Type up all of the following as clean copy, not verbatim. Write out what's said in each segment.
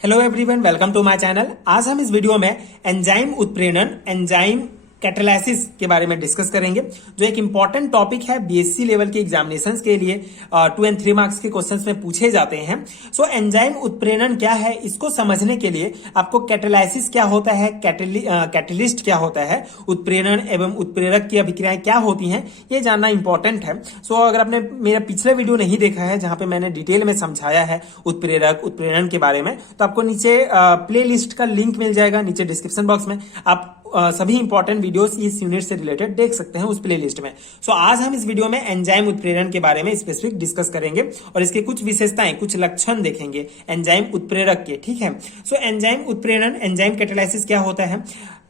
Hello everyone, welcome to my channel. आज हम इस वीडियो में एंजाइम उत्प्रेरण, एंजाइम कैटालाइसिस के बारे में डिस्कस करेंगे, जो एक इंपॉर्टेंट टॉपिक है बीएससी लेवल के एग्जामिनेशंस के लिए 2 और 3 मार्क्स के क्वेश्चंस में पूछे जाते हैं। सो एंजाइम उत्प्रेरण क्या है, इसको समझने के लिए आपको कैटालाइसिस क्या होता है, कैटलिस्ट क्या होता है, उत्प्रेरण एवं उत्प्रेरक की अभिक्रियाएं क्या होती हैं, ये जानना इंपॉर्टेंट है। सो अगर आपने मेरा पिछला वीडियो नहीं देखा है जहां पे मैंने डिटेल में समझाया है उत्प्रेरक उत्प्रेरण के बारे में, तो आपको नीचे प्ले लिस्ट का लिंक मिल जाएगा, नीचे डिस्क्रिप्शन बॉक्स में आप सभी इंपॉर्टेंट वीडियोस इस यूनिट से रिलेटेड देख सकते हैं उस प्लेलिस्ट में। सो आज हम इस वीडियो में एंजाइम उत्प्रेरण के बारे में स्पेसिफिक डिस्कस करेंगे और इसके कुछ विशेषताएं, कुछ लक्षण देखेंगे एंजाइम उत्प्रेरक के। ठीक है। सो एंजाइम उत्प्रेरण, एंजाइम कैटालाइसिस क्या होता है।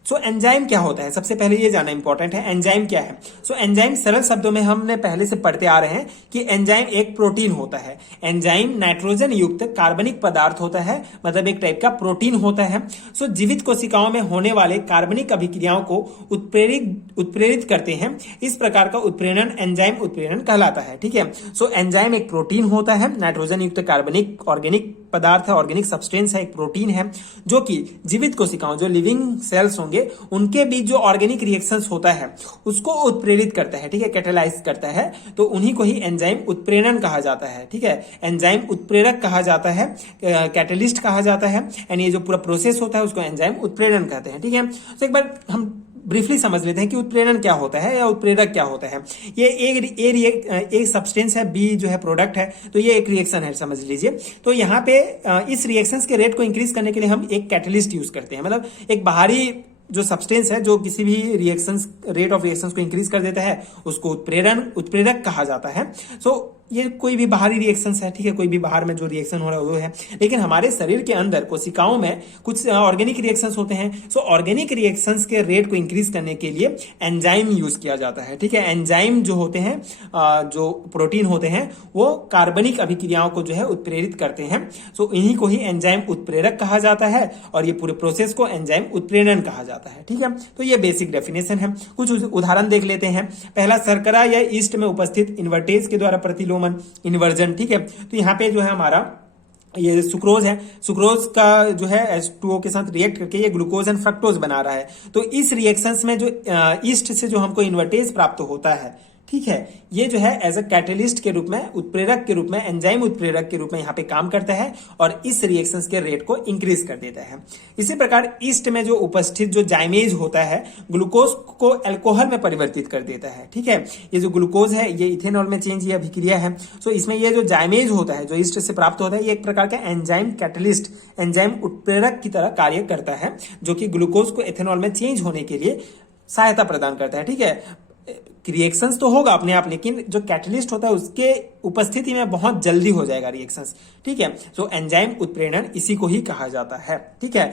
सो एंजाइम क्या होता है, सबसे पहले ये जानना इंपॉर्टेंट है एंजाइम क्या है। सो एंजाइम सरल शब्दों में हमने पहले से पढ़ते आ रहे हैं कि एंजाइम एक प्रोटीन होता है। एंजाइम नाइट्रोजन युक्त कार्बनिक पदार्थ होता है, मतलब एक टाइप का प्रोटीन होता है। सो जीवित कोशिकाओं में होने वाले कार्बनिक अभिक्रियाओं को उत्प्रेरित करते हैं। इस प्रकार का उत्प्रेरण एंजाइम उत्प्रेरण कहलाता है। ठीक है। सो एंजाइम एक प्रोटीन होता है, नाइट्रोजन युक्त कार्बनिक ऑर्गेनिक पदार्थ है, ऑर्गेनिक सब्सटेंस है, एक प्रोटीन है, जो कि जीवित कोशिकाओं, जो लिविंग सेल्स होंगे, उनके बीच जो ऑर्गेनिक रिएक्शंस होता है उसको उत्प्रेरित करता है। ठीक है, कैटालाइज करता है, तो उन्हीं को ही एंजाइम उत्प्रेरण कहा जाता है। ठीक है, एंजाइम उत्प्रेरक कहा जाता है, कैटलिस्ट कहा जाता है, एंड ये जो पूरा प्रोसेस होता है उसको एंजाइम उत्प्रेरण कहते हैं। ठीक है। तो एक बार हम ब्रीफली समझ लेते हैं कि उत्प्रेरण क्या होता है या उत्प्रेरक क्या होता है। ये एक सब्सटेंस है, बी जो है प्रोडक्ट है, तो ये एक रिएक्शन है, समझ लीजिए। तो यहाँ पे इस रिएक्शंस के रेट को इंक्रीज करने के लिए हम एक कैटलिस्ट यूज करते हैं, मतलब एक बाहरी जो सब्सटेंस है जो किसी भी रिएक्शंस, रेट ऑफ रिएक्शंस को इंक्रीज कर देता है, उसको उत्प्रेरक कहा जाता है। सो ये कोई भी बाहरी रिएक्शंस है। ठीक है, कोई भी बाहर में जो रिएक्शन हो रहा है वो है, लेकिन हमारे शरीर के अंदर कोशिकाओं में कुछ ऑर्गेनिक रिएक्शंस होते हैं। सो ऑर्गेनिक रिएक्शंस के रेट को इंक्रीज करने के लिए एंजाइम यूज किया जाता है। ठीक है, एंजाइम जो होते हैं, जो प्रोटीन होते हैं, वो कार्बनिक अभिक्रियाओं को जो है उत्प्रेरित करते हैं। सो इन्हीं को ही एंजाइम उत्प्रेरक कहा जाता है और ये पूरे प्रोसेस को एंजाइम उत्प्रेरण कहा जाता है। ठीक है, तो ये बेसिक डेफिनेशन है। कुछ उदाहरण देख लेते हैं। पहला, शर्करा या ईस्ट में उपस्थित इन्वर्टेज के द्वारा प्रतिलोमन, इन्वर्जन। ठीक है, तो यहाँ पे जो है हमारा ये सुक्रोज है, सुक्रोज का जो है H2O के साथ रिएक्ट करके ये ग्लूकोज एंड फ्रक्टोज बना रहा है। तो इस रिएक्शंस में जो ईस्ट से जो हमको इन्वर्टेज प्राप्त होता है, ठीक है, ये जो है एज अ कैटलिस्ट के रूप में, उत्प्रेरक के रूप में, एंजाइम उत्प्रेरक के रूप में यहाँ पे काम करता है और इस रिएक्शंस के रेट को इंक्रीज कर देता है। इसी प्रकार ईस्ट में जो उपस्थित जो जाइमेज होता है, ग्लूकोज को अल्कोहल में परिवर्तित कर देता है। ठीक है, ये जो ग्लूकोज है ये इथेनॉल में चेंज, ये अभिक्रिया है। सो इसमें ये जो जाइमेज होता है, जो ईस्ट से प्राप्त होता है, ये एक प्रकार का एंजाइम कैटलिस्ट, एंजाइम उत्प्रेरक की तरह कार्य करता है, जो कि ग्लूकोज को इथेनॉल में चेंज होने के लिए सहायता प्रदान करता है। ठीक है, रिएक्शंस तो होगा अपने आप, लेकिन जो कैटलिस्ट होता है उसके उपस्थिति में बहुत जल्दी हो जाएगा रिएक्शंस। ठीक है, तो एंजाइम उत्प्रेरण इसी को ही कहा जाता है। ठीक है,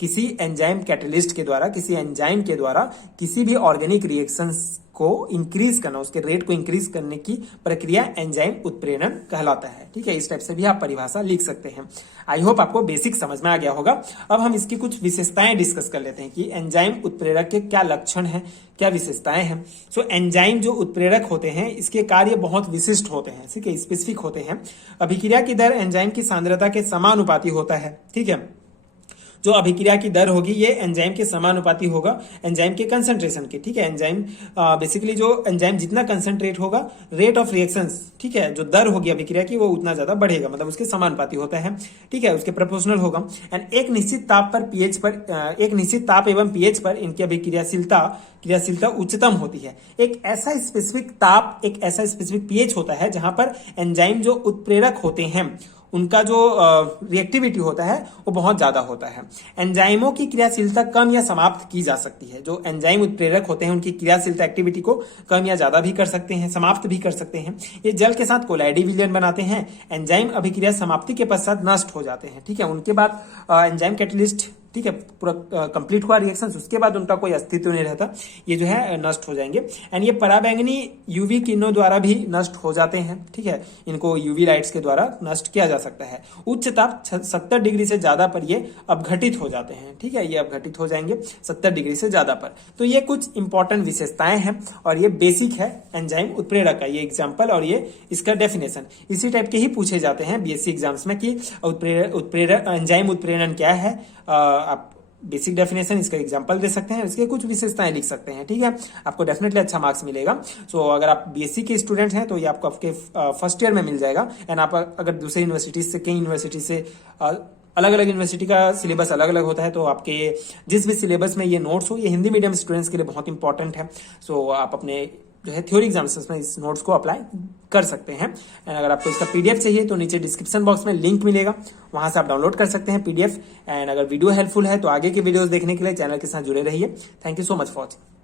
किसी एंजाइम कैटलिस्ट के द्वारा, किसी एंजाइम के द्वारा किसी भी ऑर्गेनिक रिएक्शंस को इंक्रीज करना, उसके रेट को इंक्रीज करने की प्रक्रिया एंजाइम उत्प्रेरण कहलाता है। ठीक है, इस टाइप से भी आप परिभाषा लिख सकते हैं। आई होप आपको बेसिक समझ में आ गया होगा। अब हम इसकी कुछ विशेषताएं डिस्कस कर लेते हैं कि एंजाइम उत्प्रेरक के क्या लक्षण हैं, क्या विशेषताएं हैं। सो एंजाइम जो उत्प्रेरक होते हैं, इसके कार्य बहुत विशिष्ट होते हैं, ठीक है, स्पेसिफिक होते हैं। अभिक्रिया की दर एंजाइम की सांद्रता के समानुपाती होता है। ठीक है, जो अभिक्रिया की दर होगी ये एंजाइम के समानुपाती होगा एंजाइम के कंसंट्रेशन के। ठीक है, एंजाइम बेसिकली जो एंजाइम जितना कंसंट्रेट होगा, रेट ऑफ रिएक्शंस, ठीक है, जो दर होगी अभिक्रिया की, वो उतना ज्यादा बढ़ेगा, मतलब उसके समानुपाती होता है। ठीक है, उसके प्रोपोर्शनल होगा। एंड एक निश्चित ताप पर पीएच पर, एक निश्चित ताप एवं पीएच पर इनकी क्रियाशीलता उच्चतम होती है। एक ऐसा स्पेसिफिक ताप, एक ऐसा स्पेसिफिक पीएच होता है जहां पर एंजाइम जो उत्प्रेरक होते हैं उनका जो रिएक्टिविटी होता है वो बहुत ज्यादा होता है। एंजाइमों की क्रियाशीलता कम या समाप्त की जा सकती है। जो एंजाइम उत्प्रेरक होते हैं उनकी क्रियाशीलता, एक्टिविटी को कम या ज्यादा भी कर सकते हैं, समाप्त भी कर सकते हैं। ये जल के साथ कोलाइडी विलयन बनाते हैं। एंजाइम अभिक्रिया समाप्ति के पश्चात नष्ट हो जाते हैं। ठीक है, उनके बाद एंजाइम कैटलिस्ट, ठीक है, पूरा कंप्लीट हुआ रिएक्शन, उसके बाद उनका कोई अस्तित्व नहीं रहता, ये जो है नष्ट हो जाएंगे। एंड ये पराबैंगनी यूवी किरणों द्वारा भी नष्ट हो जाते हैं, ठीक है, इनको यूवी लाइट्स के द्वारा नष्ट किया जा सकता है। उच्च ताप 70 डिग्री से ज्यादा पर ये अपघटित हो जाते हैं, ठीक है, ये अपघटित हो जाएंगे 70 डिग्री से ज्यादा पर। तो ये कुछ इंपॉर्टेंट विशेषताएं हैं और ये बेसिक है एंजाइम उत्प्रेरक का, ये एग्जाम्पल और ये इसका डेफिनेशन। इसी टाइप के ही पूछे जाते हैं बीएससी एग्जाम्स में कि एंजाइम उत्प्रेरण क्या है, आप बेसिक डेफिनेशन, इसका एग्जांपल दे सकते हैं, इसके कुछ विशेषताएं लिख सकते हैं, ठीक है, आपको डेफिनेटली अच्छा मार्क्स मिलेगा। सो अगर आप बीएससी के स्टूडेंट हैं तो ये आपको आपके फर्स्ट ईयर में मिल जाएगा। एंड आप अगर दूसरे यूनिवर्सिटी से, कई यूनिवर्सिटी से, अलग अलग यूनिवर्सिटी का सिलेबस अलग अलग होता है, तो आपके जिस भी सिलेबस में ये नोट्स हो, ये हिंदी मीडियम स्टूडेंट्स के लिए बहुत इंपॉर्टेंट है। सो आप अपने जो है थ्योरी एग्जाम्स में इस नोट्स को अप्लाई कर सकते हैं। एंड अगर आपको इसका पीडीएफ चाहिए तो नीचे डिस्क्रिप्शन बॉक्स में लिंक मिलेगा, वहां से आप डाउनलोड कर सकते हैं पीडीएफ। एंड अगर वीडियो हेल्पफुल है तो आगे के वीडियोस देखने के लिए चैनल के साथ जुड़े रहिए। Thank you so much for watching.